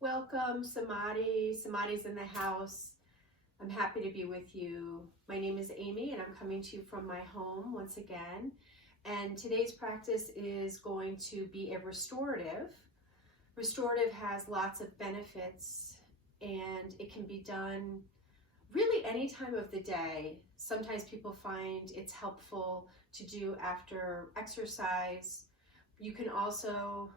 Welcome, Samadhi. Samadhi's in the house. I'm happy to be with you. My name is Amy and I'm coming to you from my home once again. And today's practice is going to be a restorative. Restorative has lots of benefits and it can be done really any time of the day. Sometimes people find it's helpful to do after exercise. You can also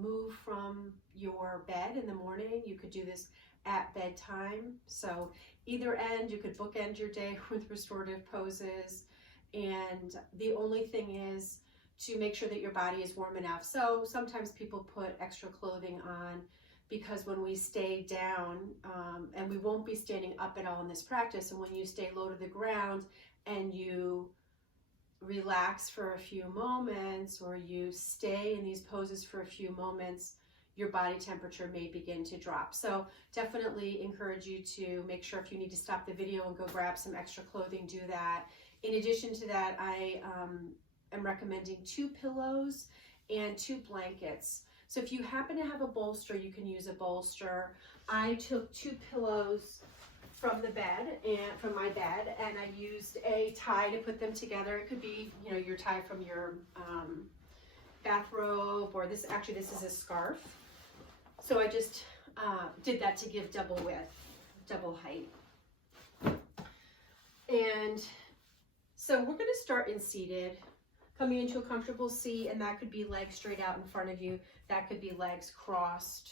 move from your bed in the morning. You could do this at bedtime. So either end, you could bookend your day with restorative poses. And the only thing is to make sure that your body is warm enough. So sometimes people put extra clothing on because when we stay down, and we won't be standing up at all in this practice, and when you stay low to the ground and you relax for a few moments or you stay in these poses for a few moments, your body temperature may begin to drop. So definitely encourage you to make sure if you need to stop the video and go grab some extra clothing, do that. In addition to that, I am recommending 2 pillows and 2 blankets. So if you happen to have a bolster, you can use a bolster. I took 2 pillows from the bed and from my bed, and I used a tie to put them together. It could be, you know, your tie from your bathrobe, or this is a scarf. So I just did that to give double width, double height. And so we're going to start in seated, coming into a comfortable seat, and that could be legs straight out in front of you. That could be legs crossed.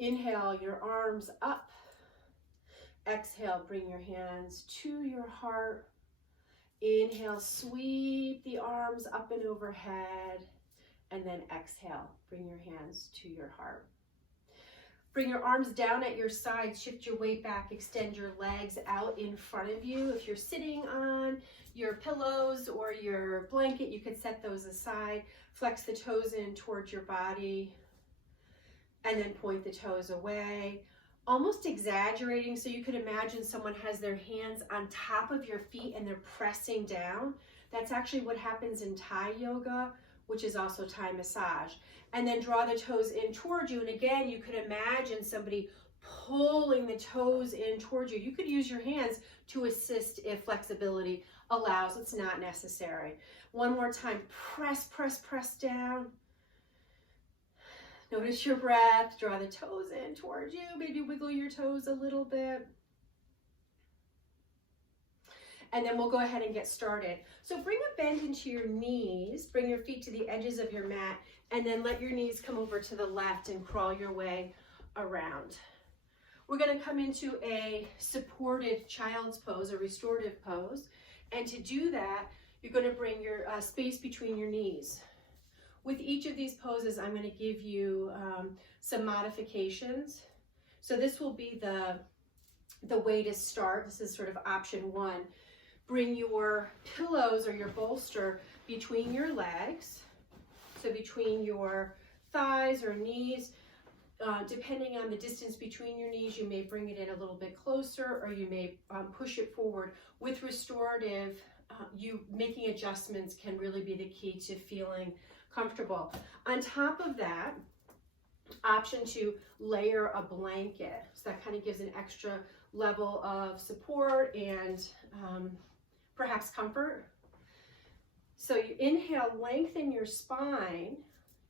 Inhale your arms up. Exhale, bring your hands to your heart. Inhale, sweep the arms up and overhead. And then exhale, bring your hands to your heart. Bring your arms down at your sides, shift your weight back, extend your legs out in front of you. If you're sitting on your pillows or your blanket, you could set those aside. Flex the toes in towards your body. And then point the toes away, almost exaggerating. So you could imagine someone has their hands on top of your feet and they're pressing down. That's actually what happens in Thai yoga, which is also Thai massage. And then draw the toes in towards you. And again, you could imagine somebody pulling the toes in towards you. You could use your hands to assist if flexibility allows. It's not necessary. One more time, press, press, press down. Notice your breath, draw the toes in towards you, maybe wiggle your toes a little bit. And then we'll go ahead and get started. So bring a bend into your knees, bring your feet to the edges of your mat, and then let your knees come over to the left and crawl your way around. We're gonna come into a supported child's pose, a restorative pose. And to do that, you're gonna bring your space between your knees. With each of these poses, I'm going to give you some modifications. So this will be the way to start. This is sort of option 1. Bring your pillows or your bolster between your legs. So between your thighs or knees. Depending on the distance between your knees, you may bring it in a little bit closer or you may push it forward. With restorative, you making adjustments can really be the key to feeling comfortable. On top of that, option 2, layer a blanket. So that kind of gives an extra level of support and perhaps comfort. So you inhale, lengthen your spine,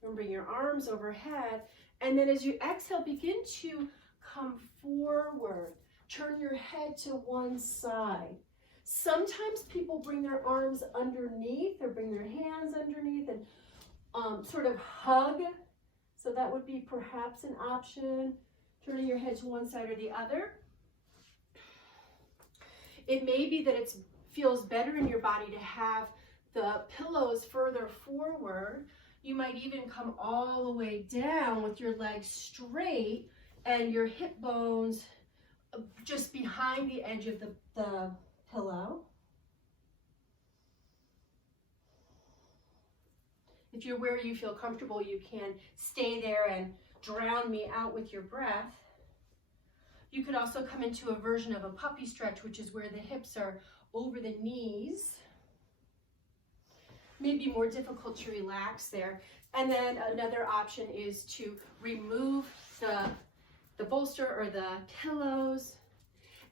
and bring your arms overhead. And then as you exhale, begin to come forward. Turn your head to one side. Sometimes people bring their arms underneath or bring their hands underneath and sort of hug. So that would be perhaps an option, turning your head to one side or the other. It may be that it feels better in your body to have the pillows further forward. You might even come all the way down with your legs straight and your hip bones just behind the edge of the pillow. If you're where you feel comfortable, you can stay there and drown me out with your breath. You could also come into a version of a puppy stretch, which is where the hips are over the knees. maybe more difficult to relax there. And then another option is to remove the bolster or the pillows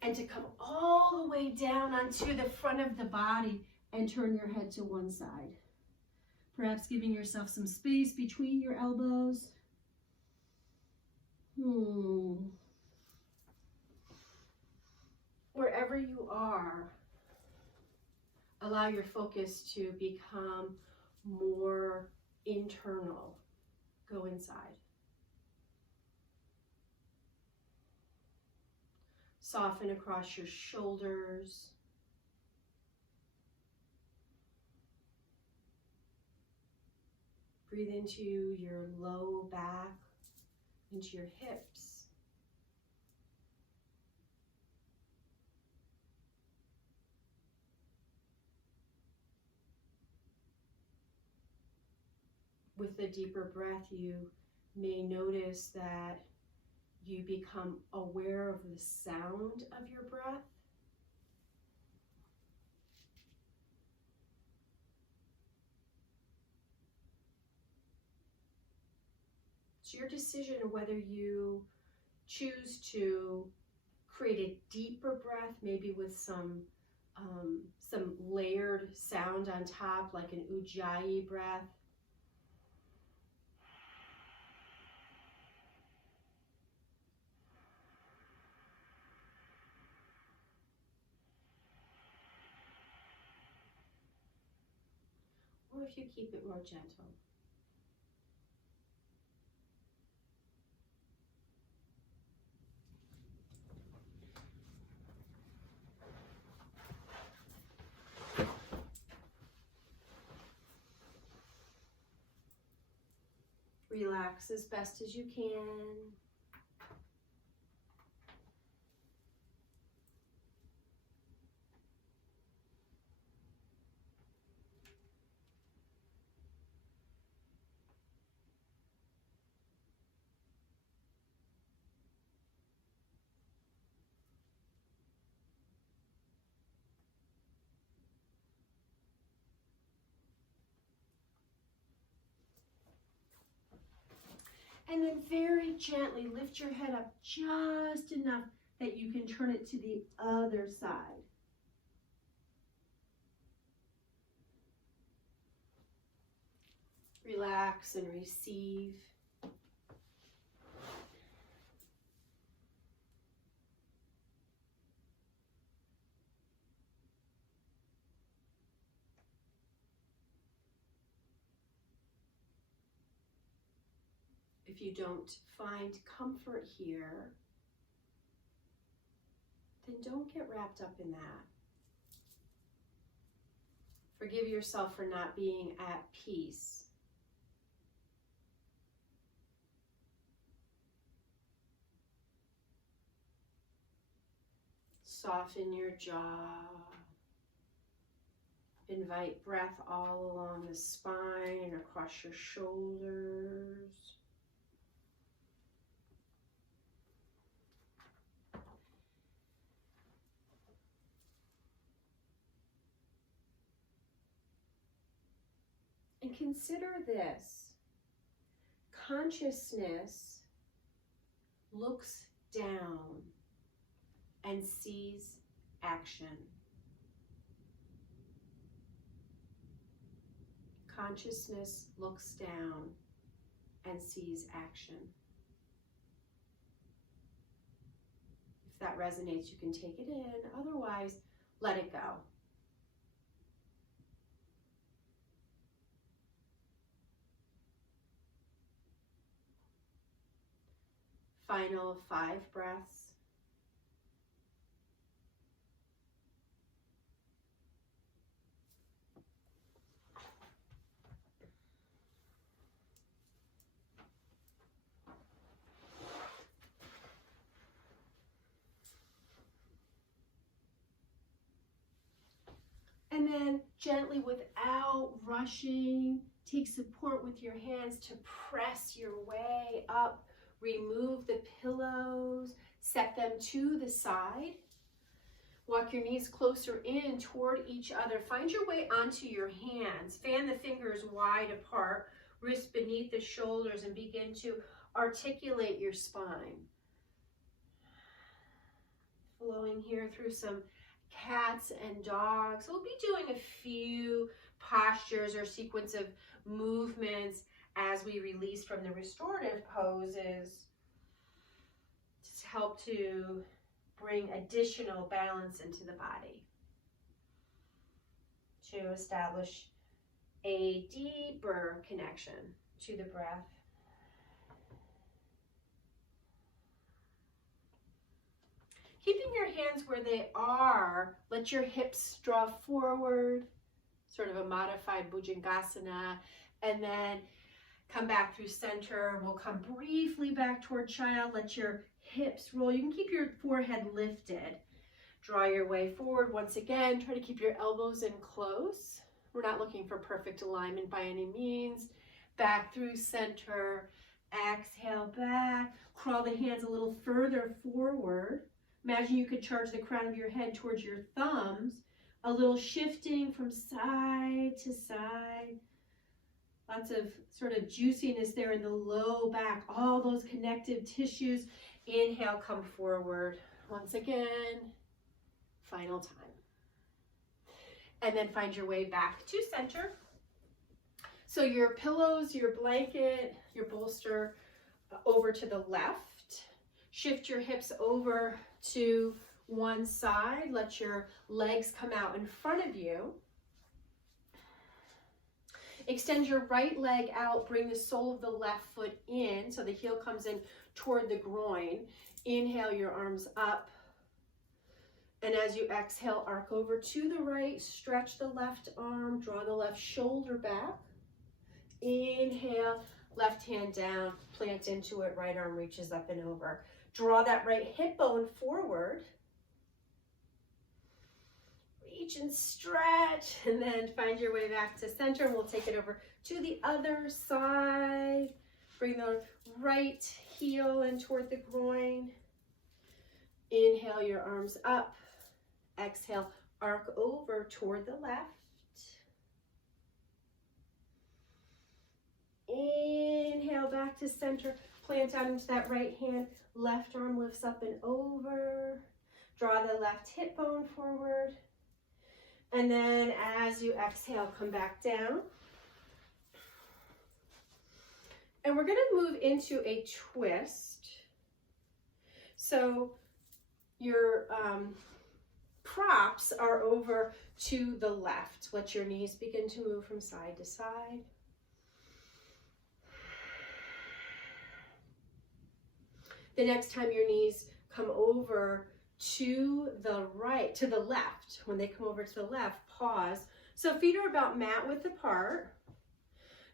and to come all the way down onto the front of the body and turn your head to one side. Perhaps giving yourself some space between your elbows. Wherever you are, allow your focus to become more internal. Go inside. Soften across your shoulders. Breathe into your low back, into your hips. With a deeper breath, you may notice that you become aware of the sound of your breath. It's your decision whether you choose to create a deeper breath, maybe with some layered sound on top, like an ujjayi breath. Or if you keep it more gentle. Relax as best as you can. And then very gently lift your head up just enough that you can turn it to the other side. Relax and receive. If you don't find comfort here, then don't get wrapped up in that. Forgive yourself for not being at peace. Soften your jaw. Invite breath all along the spine and across your shoulders. And consider this. Consciousness looks down and sees action. Consciousness looks down and sees action. If that resonates, you can take it in. Otherwise, let it go. Final 5 breaths. And then gently, without rushing, take support with your hands to press your way up. Remove the pillows, set them to the side. Walk your knees closer in toward each other. Find your way onto your hands. Fan the fingers wide apart, wrists beneath the shoulders, and begin to articulate your spine. Flowing here through some cats and dogs. We'll be doing a few postures or sequence of movements as we release from the restorative poses to help to bring additional balance into the body, to establish a deeper connection to the breath. Keeping your hands where they are, let your hips draw forward, sort of a modified Bhujangasana, and then come back through center. We'll come briefly back toward child. Let your hips roll. You can keep your forehead lifted. Draw your way forward. Once again, try to keep your elbows in close. We're not looking for perfect alignment by any means. Back through center. Exhale back. Crawl the hands a little further forward. Imagine you could charge the crown of your head towards your thumbs. A little shifting from side to side. Lots of sort of juiciness there in the low back. All those connective tissues. Inhale, come forward. Once again, final time. And then find your way back to center. So your pillows, your blanket, your bolster over to the left. Shift your hips over to one side. Let your legs come out in front of you. Extend your right leg out. Bring the sole of the left foot in so the heel comes in toward the groin. Inhale your arms up. And as you exhale, arc over to the right. Stretch the left arm. Draw the left shoulder back. Inhale. Left hand down. Plant into it. Right arm reaches up and over. Draw that right hip bone forward. Reach and stretch, and then find your way back to center. And we'll take it over to the other side. Bring the right heel in toward the groin. Inhale your arms up. Exhale, arc over toward the left. Inhale back to center. Plant out into that right hand. Left arm lifts up and over. Draw the left hip bone forward. And then as you exhale, come back down. And we're going to move into a twist. So your props are over to the left. Let your knees begin to move from side to side. The next time your knees come over to the right, to the left, when they come over to the left, pause. So feet are about mat width apart.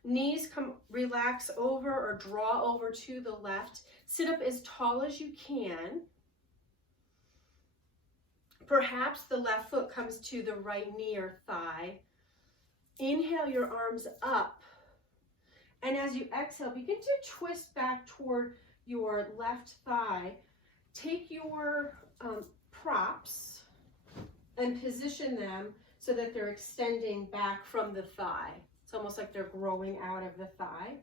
Knees relax over or draw over to the left. Sit up as tall as you can. Perhaps the left foot comes to the right knee or thigh. Inhale your arms up. And as you exhale, begin to twist back toward your left thigh. Take your props and position them so that they're extending back from the thigh. It's almost like they're growing out of the thigh.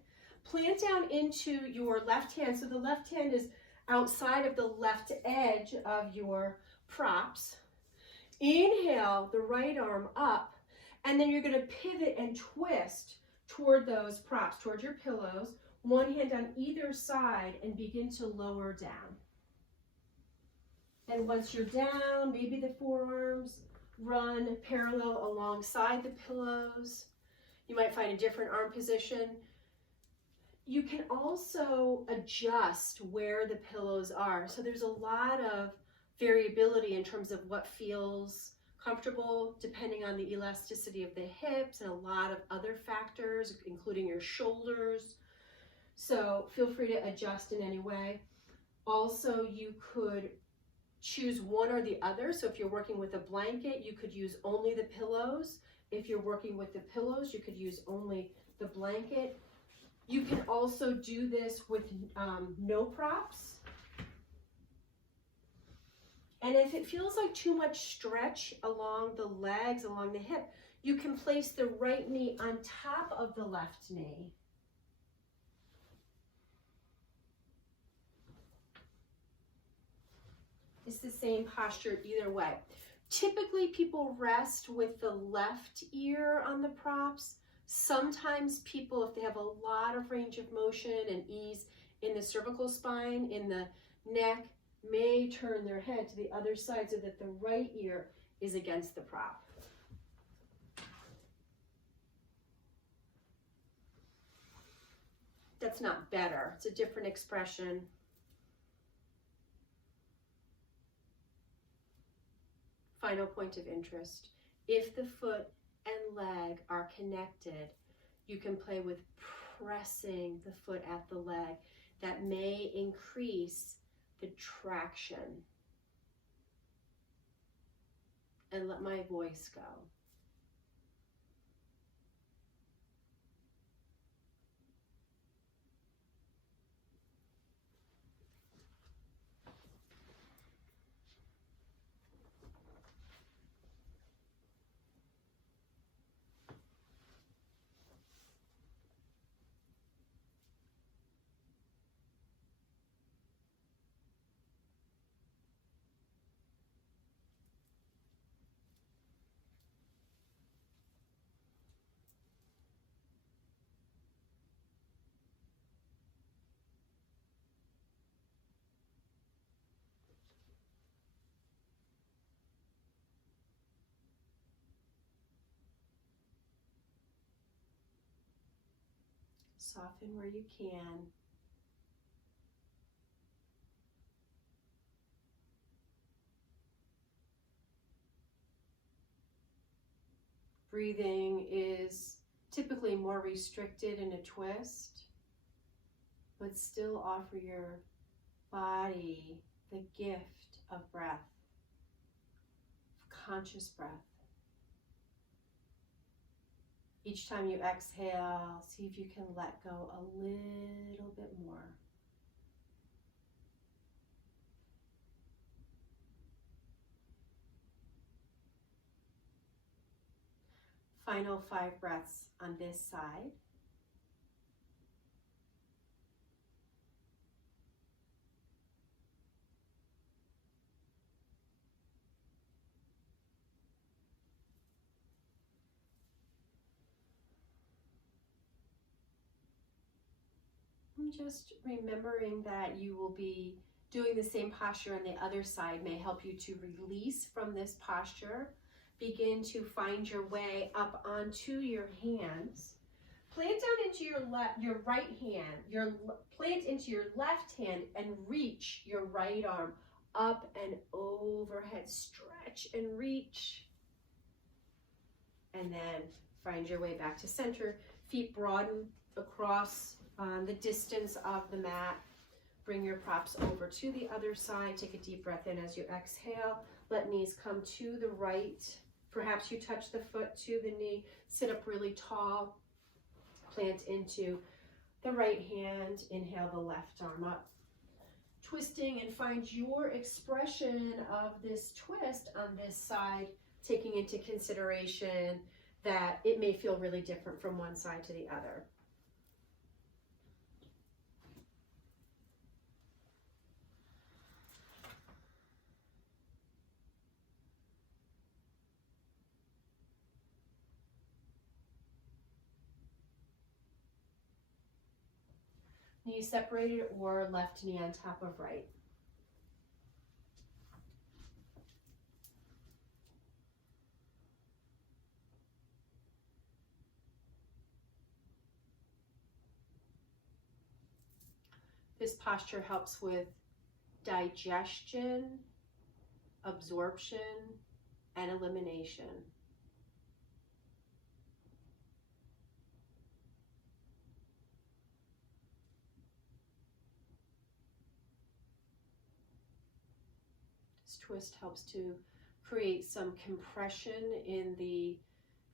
Plant down into your left hand. So the left hand is outside of the left edge of your props. Inhale the right arm up, and then you're going to pivot and twist toward those props, toward your pillows. One hand on either side and begin to lower down. And once you're down, maybe the forearms run parallel alongside the pillows. You might find a different arm position. You can also adjust where the pillows are. So there's a lot of variability in terms of what feels comfortable depending on the elasticity of the hips and a lot of other factors, including your shoulders. So feel free to adjust in any way. Also, you could choose one or the other. So if you're working with a blanket, you could use only the pillows. If you're working with the pillows, you could use only the blanket. You can also do this with no props. And if it feels like too much stretch along the legs, along the hip, you can place the right knee on top of the left knee. It's the same posture either way. Typically, people rest with the left ear on the props. Sometimes people, if they have a lot of range of motion and ease in the cervical spine, in the neck, may turn their head to the other side so that the right ear is against the prop. That's not better. It's a different expression. Final point of interest. If the foot and leg are connected, you can play with pressing the foot at the leg. That may increase the traction. And let my voice go. Soften where you can. Breathing is typically more restricted in a twist, but still offer your body the gift of breath, of conscious breath. Each time you exhale, see if you can let go a little bit more. Final 5 breaths on this side. And just remembering that you will be doing the same posture on the other side may help you to release from this posture. Begin to find your way up onto your hands. Plant down into your right hand. Plant into your left hand and reach your right arm up and overhead. Stretch and reach. And then find your way back to center. Feet broaden across the distance of the mat. Bring your props over to the other side. Take a deep breath in as you exhale. Let knees come to the right. Perhaps you touch the foot to the knee. Sit up really tall. Plant into the right hand. Inhale the left arm up. Twisting, and find your expression of this twist on this side, taking into consideration that it may feel really different from one side to the other. Knee separated or left knee on top of right. This posture helps with digestion, absorption, and elimination. Twist helps to create some compression in the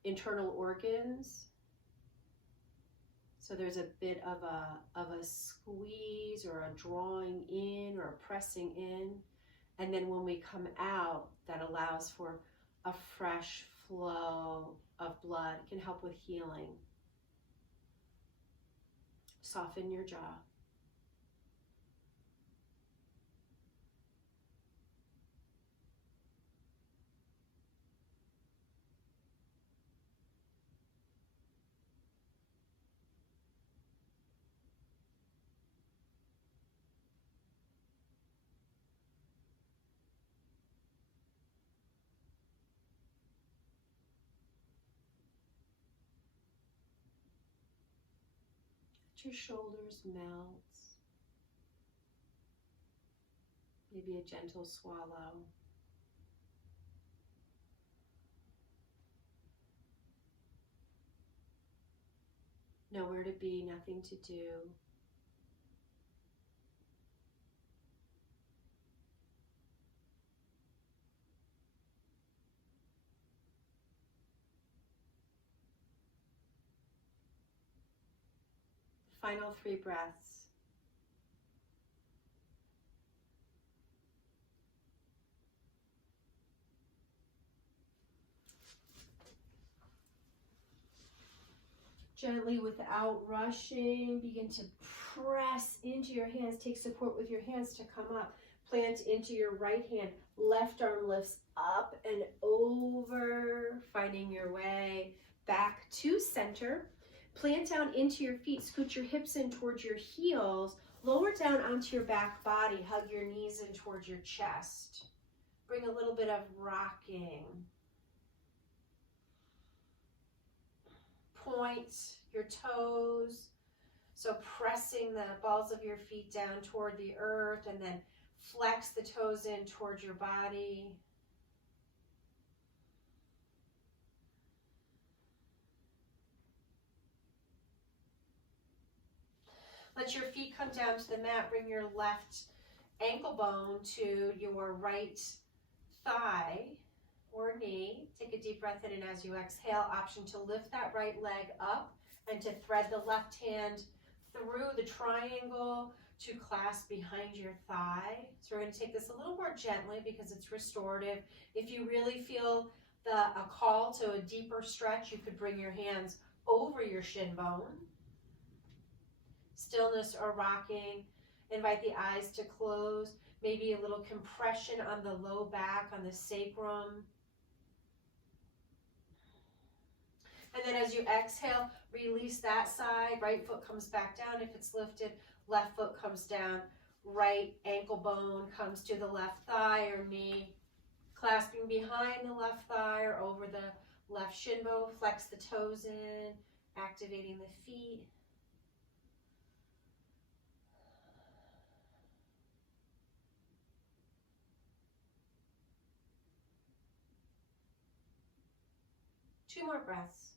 internal organs. So there's a bit of a squeeze or a drawing in or a pressing in. And then when we come out, that allows for a fresh flow of blood. It can help with healing. Soften your jaw. Your shoulders melt. Maybe a gentle swallow. Nowhere to be, nothing to do. Final 3 breaths. Gently, without rushing, begin to press into your hands. Take support with your hands to come up. Plant into your right hand. Left arm lifts up and over, finding your way back to center. Plant down into your feet. Scoot your hips in towards your heels. Lower down onto your back body. Hug your knees in towards your chest. Bring a little bit of rocking. Point your toes. So pressing the balls of your feet down toward the earth, and then flex the toes in towards your body. Let your feet come down to the mat. Bring your left ankle bone to your right thigh or knee. Take a deep breath in, and as you exhale, option to lift that right leg up and to thread the left hand through the triangle to clasp behind your thigh. So we're going to take this a little more gently because it's restorative. If you really feel a call to a deeper stretch, you could bring your hands over your shin bone. Stillness or rocking. Invite the eyes to close. Maybe a little compression on the low back, on the sacrum. And then as you exhale, release that side. Right foot comes back down if it's lifted. Left foot comes down. Right ankle bone comes to the left thigh or knee. Clasping behind the left thigh or over the left shin bone. Flex the toes in. Activating the feet. Two more breaths.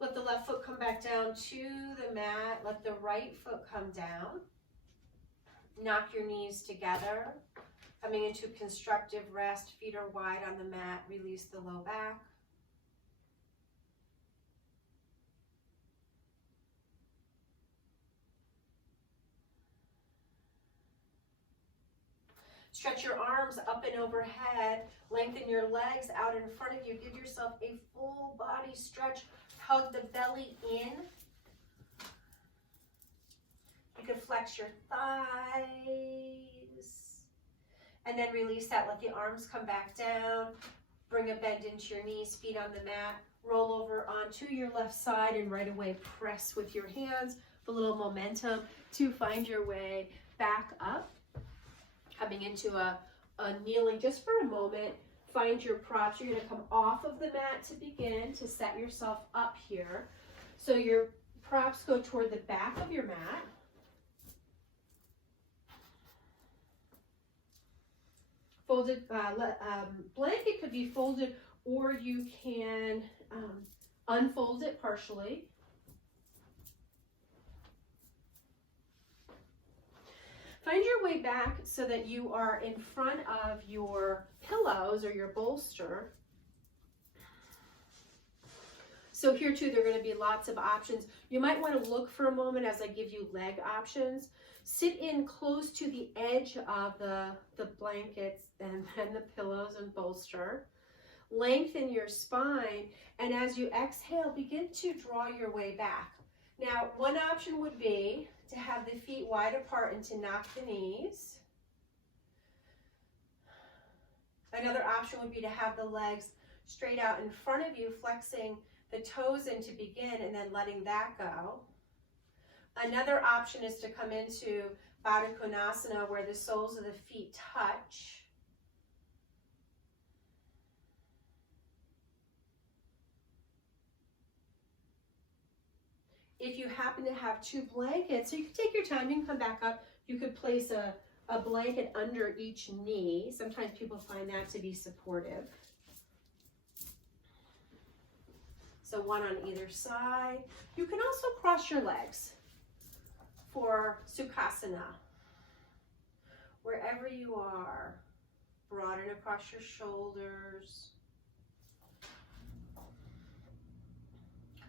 Let the left foot come back down to the mat. Let the right foot come down. Knock your knees together. Coming into constructive rest. Feet are wide on the mat. Release the low back. Stretch your arms up and overhead. Lengthen your legs out in front of you. Give yourself a full body stretch. Hug the belly in. You can flex your thighs. And then release that. Let the arms come back down. Bring a bend into your knees, feet on the mat. Roll over onto your left side and right away press with your hands. A little momentum to find your way back up. Coming into a kneeling just for a moment. Find your props. You're going to come off of the mat to begin to set yourself up here. So your props go toward the back of your mat. Folded blanket could be folded, or you can unfold it partially. Find your way back so that you are in front of your pillows or your bolster. So here too, there are going to be lots of options. You might want to look for a moment as I give you leg options. Sit in close to the edge of the blankets and then the pillows and bolster. Lengthen your spine, and as you exhale, begin to draw your way back. Now, one option would be to have the feet wide apart and to knock the knees. Another option would be to have the legs straight out in front of you, flexing the toes in to begin and then letting that go. Another option is to come into Baddha Konasana where the soles of the feet touch. If you happen to have two blankets, so you can take your time, you can come back up. You could place a blanket under each knee. Sometimes people find that to be supportive. So one on either side. You can also cross your legs for Sukhasana. Wherever you are, broaden across your shoulders.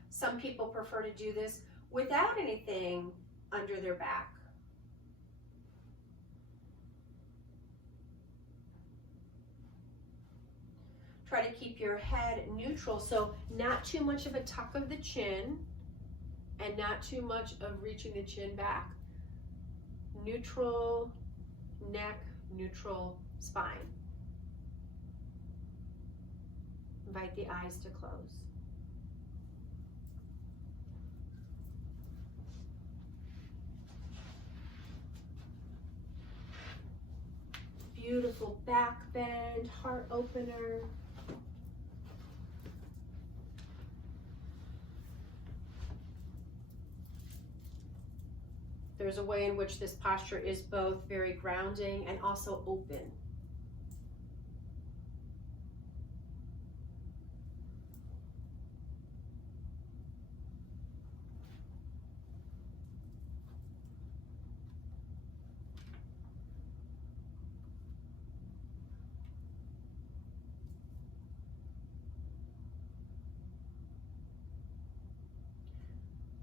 Some people prefer to do this without anything under their back. Try to keep your head neutral, so not too much of a tuck of the chin and not too much of reaching the chin back. Neutral neck, neutral spine. Invite the eyes to close. Beautiful back bend, heart opener. There's a way in which this posture is both very grounding and also open.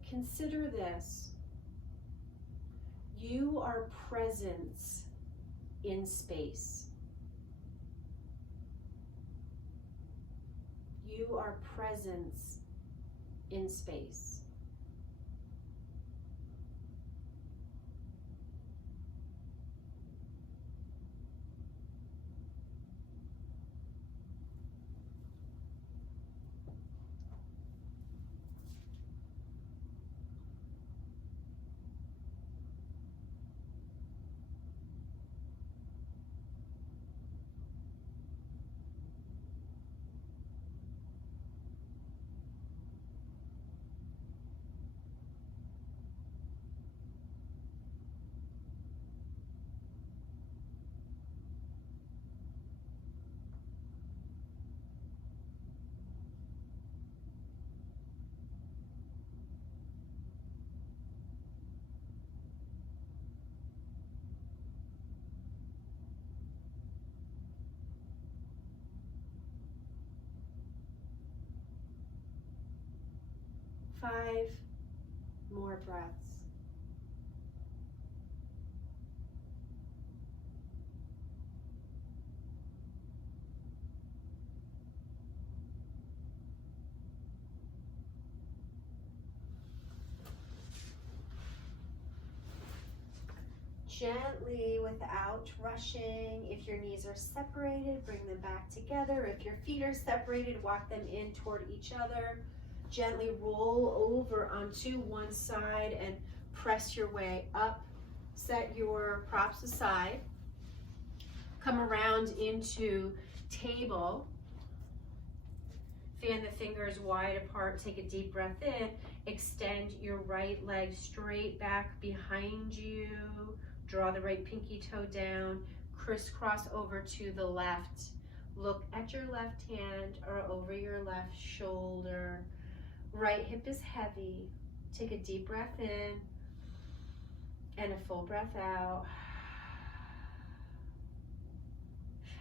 Consider this. You are presence in space. You are presence in space. Five more breaths. Gently, without rushing. If your knees are separated, bring them back together. If your feet are separated, walk them in toward each other. Gently roll over onto one side and press your way up. Set your props aside. Come around into table. Fan the fingers wide apart. Take a deep breath in. Extend your right leg straight back behind you. Draw the right pinky toe down. Crisscross over to the left. Look at your left hand or over your left shoulder. Right hip is heavy. Take a deep breath in and a full breath out.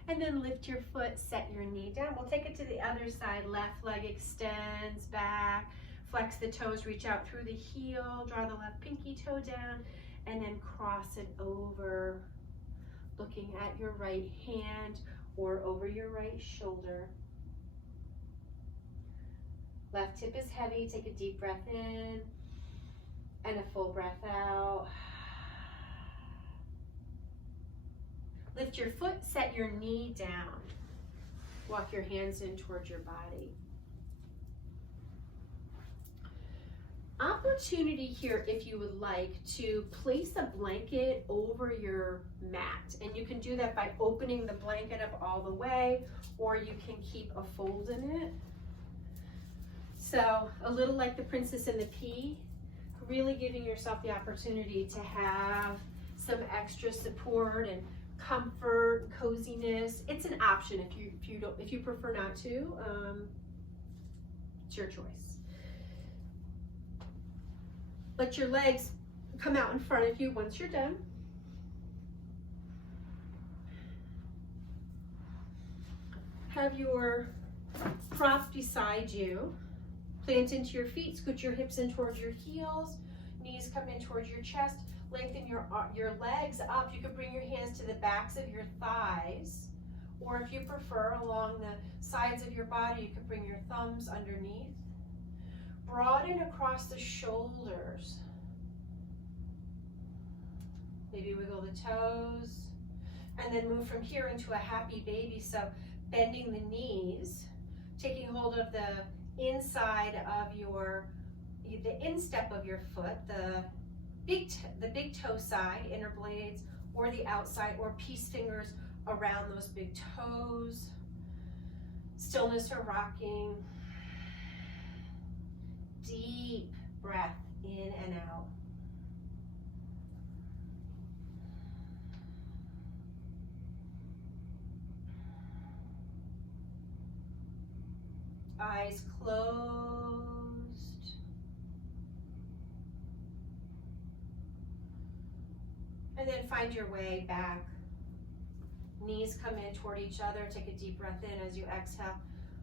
And then lift your foot, set your knee down. We'll take it to the other side. Left leg extends back. Flex the toes, reach out through the heel, draw the left pinky toe down, and then cross it over, looking at your right hand or over your right shoulder. Left hip is heavy. Take a deep breath in and a full breath out. Lift your foot, set your knee down. Walk your hands in towards your body. Opportunity here, if you would like, to place a blanket over your mat. And you can do that by opening the blanket up all the way, or you can keep a fold in it. So a little like the Princess and the Pea, really giving yourself the opportunity to have some extra support and comfort, coziness. It's an option if you prefer not to. It's your choice. Let your legs come out in front of you once you're done. Have your prop beside you. Plant into your feet, scoot your hips in towards your heels, knees come in towards your chest. Lengthen your legs up. You can bring your hands to the backs of your thighs, or if you prefer, along the sides of your body, you can bring your thumbs underneath. Broaden across the shoulders. Maybe wiggle the toes, and then move from here into a happy baby. So bending the knees, taking hold of the inside of the instep of your foot, the big toe side, inner blades, or the outside, or peace fingers around those big toes. Stillness or rocking. Deep breath in and out. Eyes closed. And then find your way back. Knees come in toward each other. Take a deep breath in as you exhale.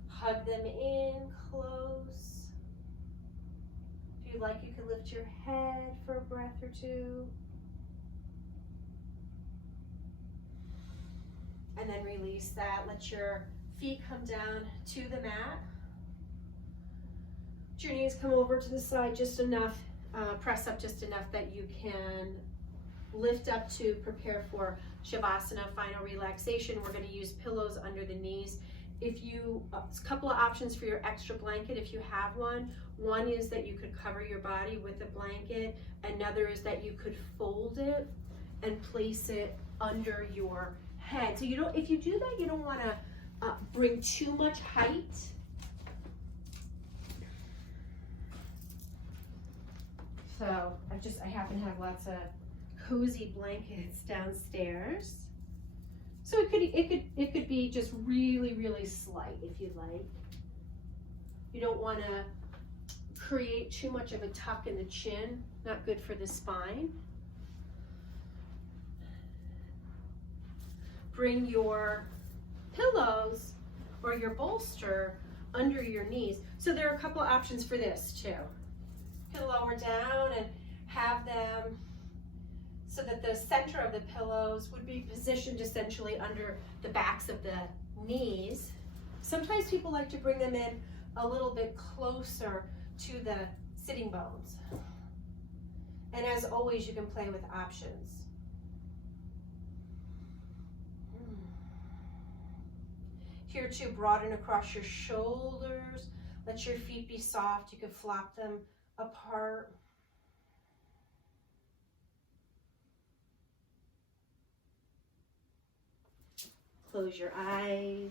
Hug them in close. If you'd like, you can lift your head for a breath or two. And then release that. Let your feet come down to the mat. Let your knees come over to the side just enough. Press up just enough that you can lift up to prepare for Shavasana, final relaxation. We're going to use pillows under the knees. A couple of options for your extra blanket if you have one. One is that you could cover your body with a blanket. Another is that you could fold it and place it under your head. So if you do that, you don't want to bring too much height. So I happen to have lots of cozy blankets downstairs. So it could be just really, really slight if you like. You don't want to create too much of a tuck in the chin, not good for the spine. Bring your pillows or your bolster under your knees. So there are a couple options for this too. You can lower down and have them so that the center of the pillows would be positioned essentially under the backs of the knees. Sometimes people like to bring them in a little bit closer to the sitting bones. And as always, you can play with options. Here too, broaden across your shoulders. Let your feet be soft. You can flop them apart. Close your eyes.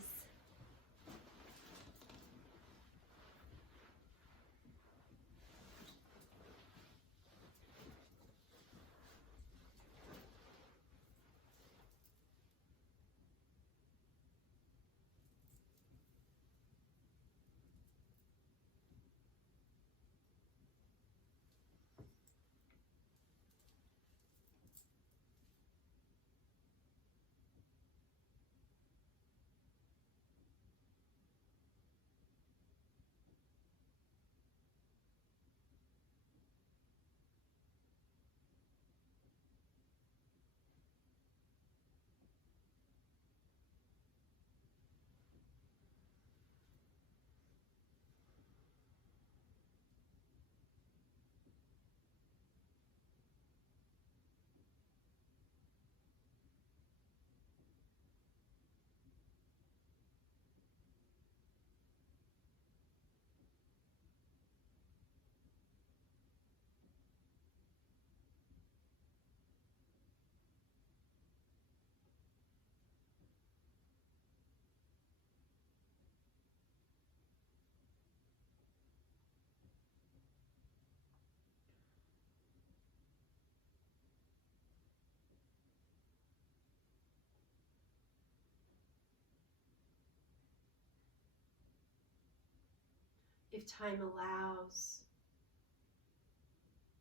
If time allows,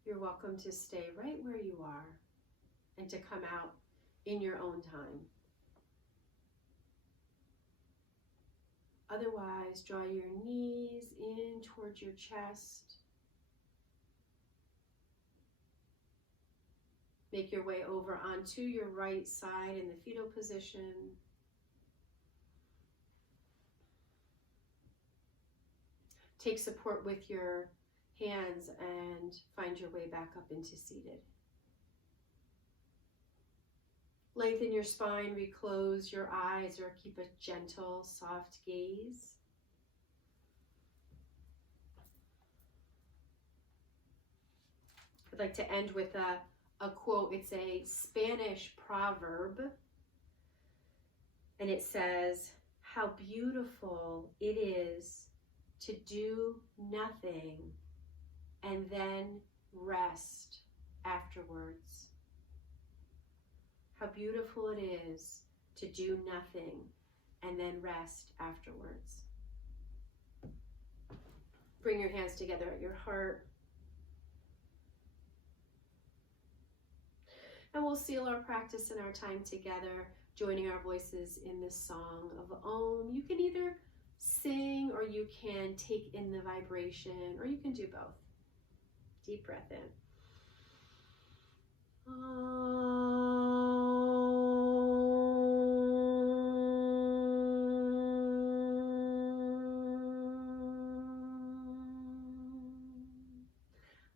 you're welcome to stay right where you are and to come out in your own time. Otherwise, draw your knees in towards your chest. Make your way over onto your right side in the fetal position. Take support with your hands and find your way back up into seated. Lengthen your spine, reclose your eyes, or keep a gentle, soft gaze. I'd like to end with a quote. It's a Spanish proverb, and it says, "How beautiful it is to do nothing and then rest afterwards." How beautiful it is to do nothing and then rest afterwards. Bring your hands together at your heart. And we'll seal our practice and our time together, joining our voices in this song of Om. You can either sing or you can take in the vibration, or you can do both. Deep breath in.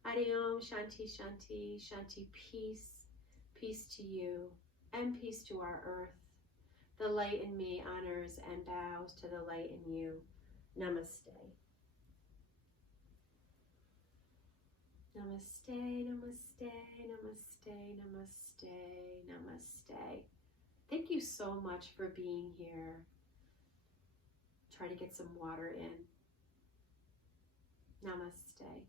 Hari Om, Shanti, Shanti, Shanti, peace, peace to you, and peace to our earth. The light in me honors and bows to the light in you. Namaste. Namaste, namaste, namaste, namaste, namaste. Thank you so much for being here. Try to get some water in. Namaste.